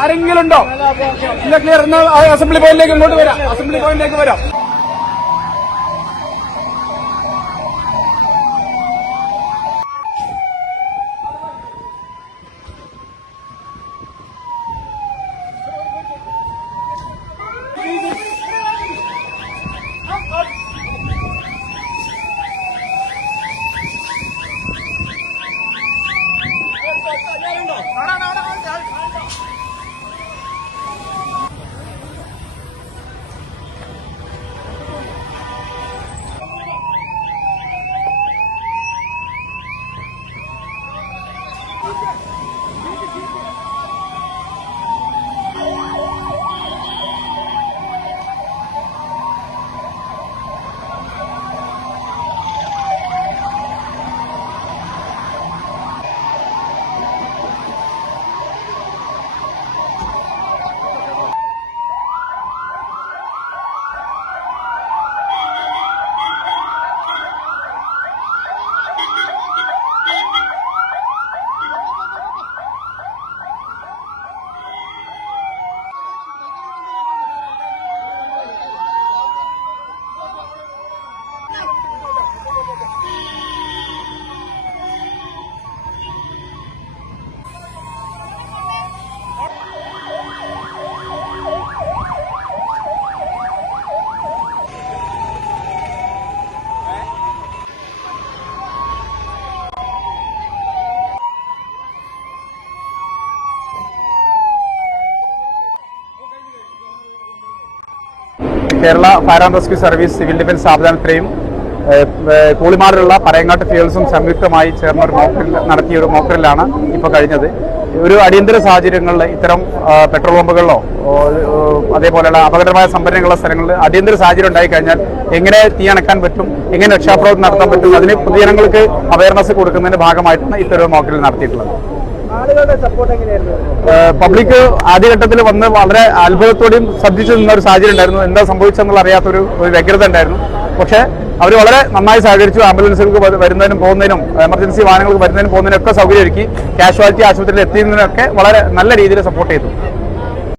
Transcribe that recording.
ആരെങ്കിലും ഉണ്ടോ? ഇല്ല, ക്ലിയർ. എന്നാൽ അസംബ്ലി പോയിന്റിലേക്ക് ഇങ്ങോട്ട് വരാം. അസംബ്ലി പോയിന്റിലേക്ക് വരാം. Kerala fire and rescue service, civil defence ആസ്ഥാനത്തെയും കൂളിമാറിലുള്ള പറയങ്ങാട്ട് ഫ്യൂൽസും സംയുക്തമായി ചേർന്ന ഒരു നടത്തിയ ഒരു മോക്കറിലാണ് ഇപ്പോൾ കഴിഞ്ഞത്. ഒരു അടിയന്തര സാഹചര്യങ്ങളിൽ ഇത്തരം പെട്രോൾ പമ്പുകളിലോ അതേപോലെയുള്ള അപകടകരമായ സംഭരണങ്ങളുള്ള സ്ഥലങ്ങളിൽ അടിയന്തര സാഹചര്യം ഉണ്ടായിക്കഴിഞ്ഞാൽ എങ്ങനെ തീ അണക്കാൻ പറ്റും, എങ്ങനെ രക്ഷാപ്രവർത്തനം നടത്താൻ പറ്റും, അതിന് പൊതുജനങ്ങൾക്ക് അവയർനെസ് കൊടുക്കുന്നതിന്റെ ഭാഗമായിട്ടാണ് ഇത്തരം മോക്കറിൽ നടത്തിയിട്ടുള്ളത്. പബ്ലിക് ആദ്യഘട്ടത്തിൽ വന്ന് വളരെ അത്ഭുതത്തോടെയും ശ്രദ്ധിച്ചു നിന്ന ഒരു സാഹചര്യം ഉണ്ടായിരുന്നു. എന്താ സംഭവിച്ചെന്നുള്ള അറിയാത്തൊരു വ്യഗ്രത ഉണ്ടായിരുന്നു. പക്ഷേ അവർ വളരെ നന്നായി സഹകരിച്ചു. ആംബുലൻസുകൾക്ക് വരുന്നതിനും പോകുന്നതിനും എമർജൻസി വാഹനങ്ങൾക്ക് വരുന്നതിനും പോകുന്നതിനും ഒക്കെ സൗകര്യം ഒരുക്കി. കാഷ്വാലിറ്റി ആശുപത്രിയിൽ എത്തിയതിനൊക്കെ വളരെ നല്ല രീതിയിൽ സപ്പോർട്ട് ചെയ്തു.